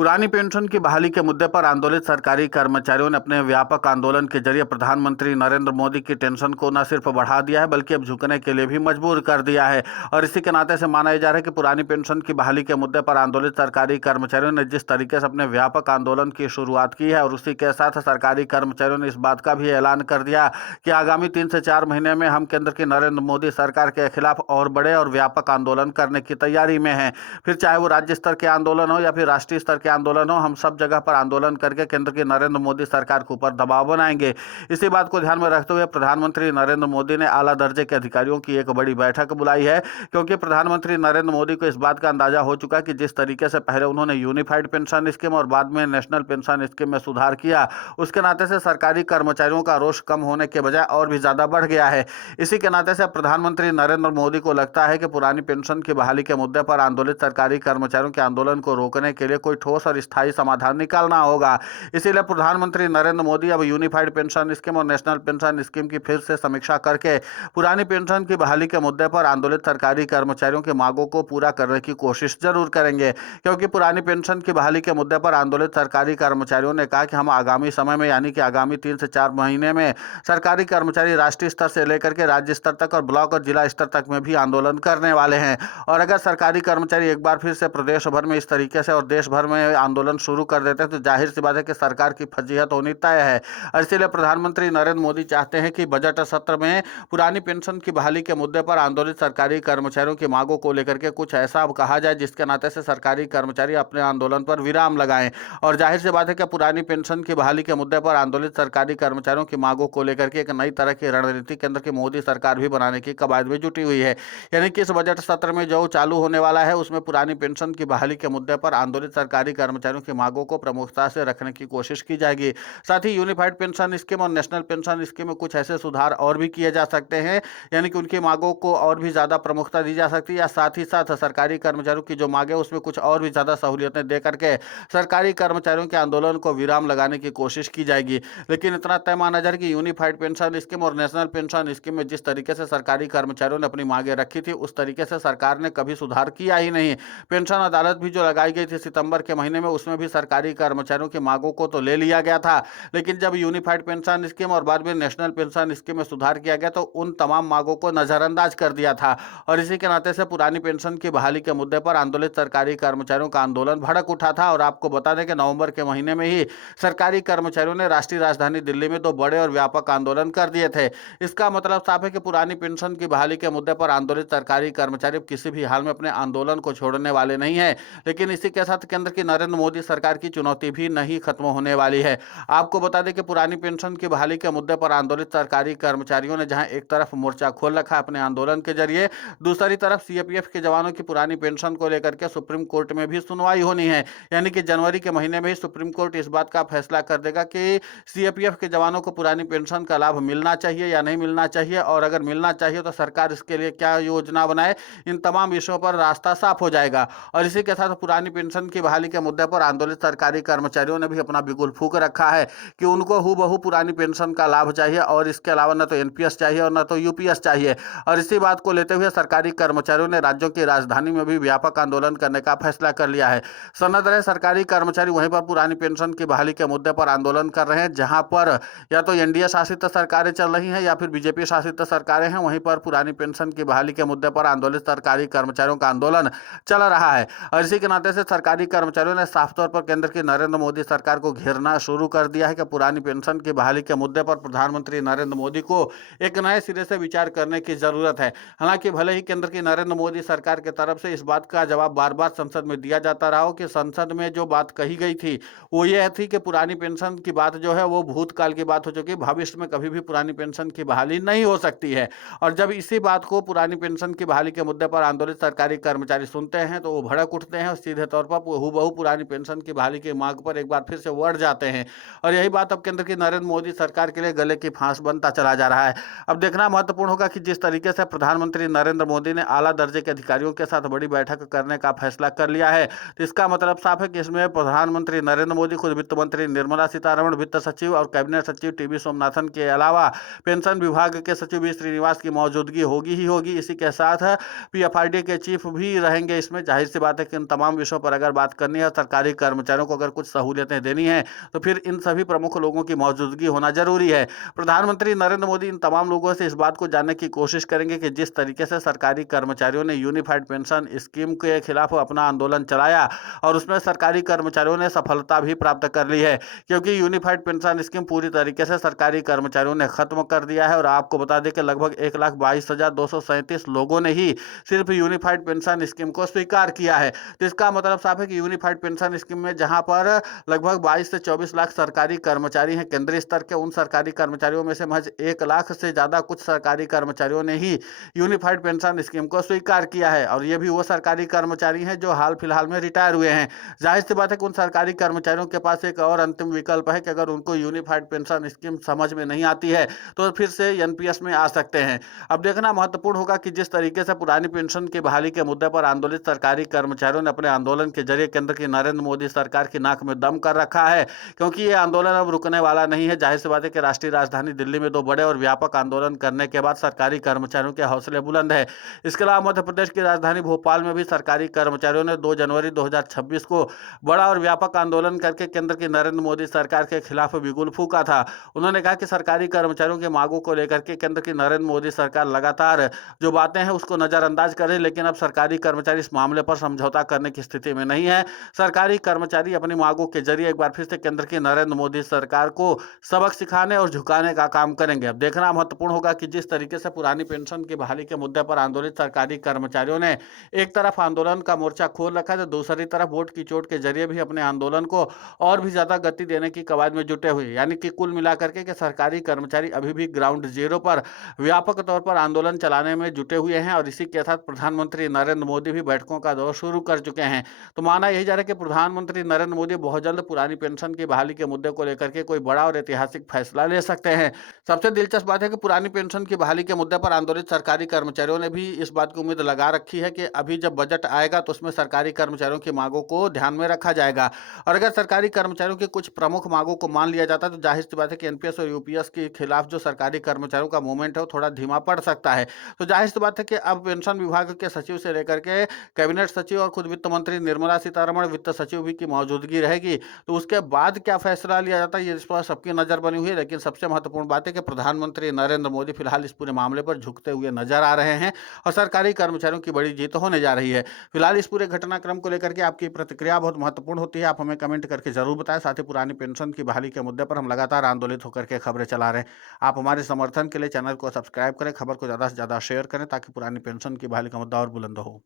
पुरानी पेंशन की बहाली के मुद्दे पर आंदोलित सरकारी कर्मचारियों ने अपने व्यापक आंदोलन के जरिए प्रधानमंत्री नरेंद्र मोदी की टेंशन को न सिर्फ बढ़ा दिया है बल्कि अब झुकने के लिए भी मजबूर कर दिया है। और इसी के नाते से माना जा रहा है कि पुरानी पेंशन की बहाली के मुद्दे पर आंदोलित सरकारी कर्मचारियों ने जिस तरीके से अपने व्यापक आंदोलन की शुरुआत की है और उसी के साथ सरकारी कर्मचारियों ने इस बात का भी ऐलान कर दिया कि आगामी 3 से 4 महीने में हम केंद्र की नरेंद्र मोदी सरकार के खिलाफ और बड़े और व्यापक आंदोलन करने की तैयारी में हैं। फिर चाहे वो राज्य स्तर के आंदोलन हो या फिर राष्ट्रीय स्तर के आंदोलन हो, हम सब जगह पर आंदोलन करके केंद्र की नरेंद्र मोदी सरकार के ऊपर दबाव बनाएंगे। इसी बात को ध्यान में रखते हुए प्रधानमंत्री नरेंद्र मोदी ने आला दर्जे के अधिकारियों की एक बड़ी बैठक बुलाई है, क्योंकि प्रधानमंत्री नरेंद्र मोदी को इस बात का अंदाजा हो चुका है कि जिस तरीके से पहले उन्होंने यूनिफाइड पेंशन स्कीम और बाद में नेशनल पेंशन स्कीम में सुधार किया, उसके नाते से सरकारी कर्मचारियों का रोष कम होने के बजाय और भी ज्यादा बढ़ गया है। इसी के नाते से प्रधानमंत्री नरेंद्र मोदी को लगता है कि पुरानी पेंशन की बहाली के मुद्दे पर आंदोलित सरकारी कर्मचारियों के आंदोलन को रोकने के लिए कोई ठोस और स्थायी समाधान निकालना होगा। इसीलिए प्रधानमंत्री नरेंद्र मोदी अब यूनिफाइड पेंशन स्कीम और नेशनल पेंशन स्कीम की फिर से समीक्षा करके पुरानी पेंशन की बहाली के मुद्दे पर आंदोलित सरकारी कर्मचारियों की मांगों को पूरा करने की कोशिश जरूर करेंगे, क्योंकि पुरानी पेंशन की बहाली के मुद्दे पर आंदोलित सरकारी कर्मचारियों ने कहा कि हम आगामी समय में यानी कि आगामी 3 से 4 महीने में सरकारी कर्मचारी राष्ट्रीय स्तर से लेकर के राज्य स्तर तक और ब्लॉक और जिला स्तर तक में भी आंदोलन करने वाले हैं। और अगर सरकारी कर्मचारी एक बार फिर से प्रदेश भर में इस तरीके से और देश भर में आंदोलन शुरू कर देते हैं तो जाहिर सी बात है कि सरकार की फजीहत होनी तय है। और इसीलिए प्रधानमंत्री नरेंद्र मोदी चाहते हैं कि बजट सत्र में पुरानी पेंशन की बहाली के मुद्दे पर आंदोलित सरकारी कर्मचारियों की मांगों को लेकर के कुछ ऐसा कहा जाए जिसके नाते से सरकारी कर्मचारी अपने आंदोलन पर विराम लगाएं। और जाहिर सी बात है कि पुरानी पेंशन की बहाली के मुद्दे पर आंदोलित सरकारी कर्मचारियों की मांगों को लेकर के एक नई तरह की रणनीति केंद्र की मोदी सरकार भी बनाने की कवायद में जुटी हुई है। यानी कि इस बजट सत्र में जो चालू होने वाला है उसमें पुरानी पेंशन की बहाली के मुद्दे पर आंदोलित सरकारी कर्मचारियों की मांगों को प्रमुखता से रखने की कोशिश की जाएगी। साथ ही यूनिफाइड पेंशन स्कीम और नेशनल पेंशन स्कीम में कुछ ऐसे सुधार और भी किए जा सकते हैं, यानी कि उनकी मांगों को और भी ज्यादा प्रमुखता दी जा सकती है, या साथ ही साथ सरकारी कर्मचारियों की जो मांगे उसमें कुछ और भी ज्यादा सहूलियतें दे करके सरकारी कर्मचारियों के आंदोलन को विराम लगाने की कोशिश की जाएगी। लेकिन इतना तय माना जा रहा है कि यूनिफाइड पेंशन स्कीम और नेशनल पेंशन स्कीम में जिस तरीके से सरकारी कर्मचारियों ने अपनी मांगे रखी थी उस तरीके से सरकार ने कभी सुधार किया ही नहीं। पेंशन अदालत भी जो लगाई गई थी सितंबर के महीने में, उसमें भी सरकारी कर्मचारियों की मांगों को तो ले लिया गया था, लेकिन जब यूनिफाइड पेंशन स्कीम और बाद में नेशनल पेंशन स्कीम में सुधार किया गया तो उन तमाम मांगों को नजरअंदाज कर दिया था। और इसी के नाते से पुरानी पेंशन की बहाली के मुद्दे पर आंदोलित सरकारी कर्मचारियों का आंदोलन भड़क उठा था। और आपको बता दें कि नवंबर के महीने में ही सरकारी कर्मचारियों ने राष्ट्रीय राजधानी दिल्ली में 2 बड़े और व्यापक आंदोलन कर दिए थे। इसका मतलब साफ है कि पुरानी पेंशन की बहाली के मुद्दे पर आंदोलित सरकारी कर्मचारी किसी भी हाल में अपने आंदोलन को छोड़ने वाले नहीं है। लेकिन इसी के साथ केंद्र की नरेंद्र मोदी सरकार की चुनौती भी नहीं खत्म होने वाली है। आपको बता दें कि पुरानी पेंशन की बहाली के मुद्दे पर आंदोलित सरकारी कर्मचारियों ने जहां एक तरफ मोर्चा खोल रखा है अपने आंदोलन के जरिए, दूसरी तरफ सीएपीएफ के जवानों की पुरानी पेंशन को लेकर के सुप्रीम कोर्ट में भी सुनवाई होनी है। यानी कि जनवरी के महीने में ही सुप्रीम कोर्ट इस बात का फैसला कर देगा कि सीएपीएफ के जवानों को पुरानी पेंशन का लाभ मिलना चाहिए या नहीं मिलना चाहिए, और अगर मिलना चाहिए तो सरकार इसके लिए क्या योजना बनाए। इन तमाम विषयों पर रास्ता साफ हो जाएगा। और इसी के साथ पुरानी पेंशन की बहाली के मुद्दे पर आंदोलित सरकारी कर्मचारियों ने भी अपना बिगुल फूंक रखा है कि उनको हूबहू पुरानी पेंशन का लाभ चाहिए और इसके अलावा न तो एनपीएस चाहिए और न तो यूपीएस चाहिए। और इसी बात को लेते हुए सरकारी कर्मचारियों ने राज्यों की राजधानी में भी व्यापक आंदोलन करने का फैसला कर लिया है। सनद रहे सरकारी कर्मचारी वहीं पर पुरानी पेंशन की बहाली के मुद्दे पर आंदोलन कर रहे हैं, जहां पर या तो एनडीए शासित सरकारें चल रही हैं या फिर बीजेपी शासित सरकारें हैं, वहीं पर पुरानी पेंशन की बहाली के मुद्दे पर आंदोलित सरकारी कर्मचारियों का आंदोलन चल रहा है। और इसी के नाते से सरकारी कर्मचारियों ने साफ तौर पर केंद्र की नरेंद्र मोदी सरकार को घेरना शुरू कर दिया है कि पुरानी पेंशन की बहाली के मुद्दे पर प्रधानमंत्री नरेंद्र मोदी को एक नए सिरे से विचार करने की जरूरत है। हालांकि भले ही केंद्र की नरेंद्र मोदी सरकार की तरफ से इस बात का जवाब बार बार संसद में दिया जाता रहा हो कि संसद में जो बात कही गई थी वो ये थी कि पुरानी पेंशन की बात जो है वो भूतकाल की बात हो चुकी है, भविष्य में कभी भी पुरानी पेंशन की बहाली नहीं हो सकती है। और जब इसी बात को पुरानी पेंशन की बहाली के मुद्दे पर आंदोलित सरकारी कर्मचारी सुनते हैं तो वो भड़क उठते हैं और सीधे तौर पर हूबहू पुरानी पेंशन की बहाली की मांग पर एक बार फिर से वर्ड जाते हैं। और यही बात अब केंद्र की नरेंद्र मोदी सरकार के लिए गले की फांस बनता चला जा रहा है। अब देखना महत्वपूर्ण होगा कि जिस तरीके से प्रधानमंत्री नरेंद्र मोदी ने आला दर्जे के अधिकारियों के साथ बड़ी बैठक करने का फैसला कर लिया है, तो इसका मतलब साफ है कि इसमें प्रधानमंत्री नरेंद्र मोदी, खुद वित्त मंत्री निर्मला सीतारमण, वित्त सचिव और कैबिनेट सचिव टीवी सोमनाथन के अलावा पेंशन विभाग के सचिव वी श्रीनिवास की मौजूदगी होगी ही होगी। इसी के साथ पीएफआरडी के चीफ भी रहेंगे इसमें। जाहिर सी बात है कि इन तमाम विषयों पर अगर बात करनी है सरकारी कर्मचारियों को अगर कुछ सहूलियतें देनी है तो फिर इन सभी प्रमुख लोगों की मौजूदगी होना जरूरी है। प्रधानमंत्री नरेंद्र मोदी इन तमाम लोगों से इस बात को जानने की कोशिश करेंगे कि जिस तरीके से सरकारी कर्मचारियों ने यूनिफाइड पेंशन स्कीम के खिलाफ अपना आंदोलन चलाया और उसमें सरकारी कर्मचारियों ने सफलता भी प्राप्त कर ली है, क्योंकि यूनिफाइड पेंशन स्कीम पूरी तरीके से सरकारी कर्मचारियों ने खत्म कर दिया है। और आपको बता दें कि लगभग 1,22,237 लोगों ने ही सिर्फ यूनिफाइड पेंशन स्कीम को स्वीकार किया है। तो इसका मतलब साफ है कि यूनिफाइड पेंशन स्कीम में जहां पर लगभग 22 से 24 लाख सरकारी कर्मचारी हैं केंद्रीय स्तर के, उन सरकारी कर्मचारियों में से महज 1 लाख से ज्यादा कुछ सरकारी कर्मचारियों ने ही यूनिफाइड पेंशन स्कीम को स्वीकार किया है। और ये भी वो सरकारी कर्मचारी हैं जो हाल फिलहाल में रिटायर हुए हैं। जाहिर सी बात है कि उन सरकारी कर्मचारियों के पास एक और अंतिम विकल्प है कि अगर उनको यूनिफाइड पेंशन स्कीम समझ में नहीं आती है तो फिर से एनपीएस में आ सकते हैं। अब देखना महत्वपूर्ण होगा कि जिस तरीके से पुरानी पेंशन की बहाली के मुद्दे पर आंदोलित सरकारी कर्मचारियों ने अपने आंदोलन के जरिए केंद्र की नरेंद्र मोदी सरकार की नाक में दम कर रखा है, क्योंकि ये आंदोलन अब रुकने वाला नहीं है। जाहिर सी बात है कि राष्ट्रीय राजधानी दिल्ली में 2 बड़े और व्यापक आंदोलन करने के बाद सरकारी कर्मचारियों के हौसले बुलंद है। इसके अलावा मध्य प्रदेश की राजधानी भोपाल में भी सरकारी कर्मचारियों ने 2 जनवरी 2026 को बड़ा और व्यापक आंदोलन करके केंद्र की नरेंद्र मोदी सरकार के खिलाफ बिगुल फूंका था। उन्होंने कहा कि सरकारी कर्मचारियों की मांगों को लेकर के केंद्र की नरेंद्र मोदी सरकार लगातार जो बातें हैं उसको नजरअंदाज करे, लेकिन अब सरकारी कर्मचारी इस मामले पर समझौता करने की स्थिति में नहीं है। सरकारी कर्मचारी अपनी मांगों के जरिए एक बार फिर से केंद्र की नरेंद्र मोदी सरकार को सबक सिखाने और झुकाने का काम करेंगे। अब देखना महत्वपूर्ण होगा कि जिस तरीके से पुरानी पेंशन की बहाली के मुद्दे पर आंदोलित सरकारी कर्मचारियों ने एक तरफ आंदोलन का मोर्चा खोल रखा है तो दूसरी तरफ वोट की चोट के जरिए भी अपने आंदोलन को और भी ज्यादा गति देने की कवायद में जुटे हुए, यानी कि कुल मिलाकर के सरकारी कर्मचारी अभी भी ग्राउंड जीरो पर व्यापक तौर पर आंदोलन चलाने में जुटे हुए हैं। और इसी के साथ प्रधानमंत्री नरेंद्र मोदी भी बैठकों का दौर शुरू कर चुके हैं। तो माना यही जा रहा है कि प्रधानमंत्री नरेंद्र मोदी बहुत जल्द पुरानी पेंशन की बहाली के मुद्दे को लेकर के कोई बड़ा और ऐतिहासिक फैसला ले सकते हैं। सबसे दिलचस्प बात है कि पुरानी पेंशन की बहाली के मुद्दे पर आंदोलित सरकारी कर्मचारियों ने भी इस बात की उम्मीद लगा रखी है कि अभी जब बजट आएगा तो उसमें सरकारी कर्मचारियों की मांगों को ध्यान में रखा जाएगा। और अगर सरकारी कर्मचारियों की कुछ प्रमुख मांगों को मान लिया जाता है तो जाहिर सी बात है कि एनपीएस और यूपीएस के खिलाफ जो सरकारी कर्मचारियों का मूवमेंट है वो थोड़ा धीमा पड़ सकता है। तो जाहिर सी बात है कि अब पेंशन विभाग के सचिव से लेकर के कैबिनेट सचिव और खुद वित्त मंत्री निर्मला सीतारमण वित्त सचिव भी की मौजूदगी रहेगी। तो उसके बाद क्या फैसला लिया जाता है ये इस पर सबकी नजर बनी हुई है। लेकिन सबसे महत्वपूर्ण बात है कि प्रधानमंत्री नरेंद्र मोदी फिलहाल इस पूरे मामले पर झुकते हुए नजर आ रहे हैं और सरकारी कर्मचारियों की बड़ी जीत होने जा रही है। फिलहाल इस पूरे घटनाक्रम को लेकर के आपकी प्रतिक्रिया बहुत महत्वपूर्ण होती है, आप हमें कमेंट करके जरूर बताएं। साथ ही पुरानी पेंशन की बहाली के मुद्दे पर हम लगातार आंदोलित होकर के खबरें चला रहे हैं। आप हमारे समर्थन के लिए चैनल को सब्सक्राइब करें, खबर को ज़्यादा से ज़्यादा शेयर करें ताकि पुरानी पेंशन की बहाली का मुद्दा और बुलंद हो।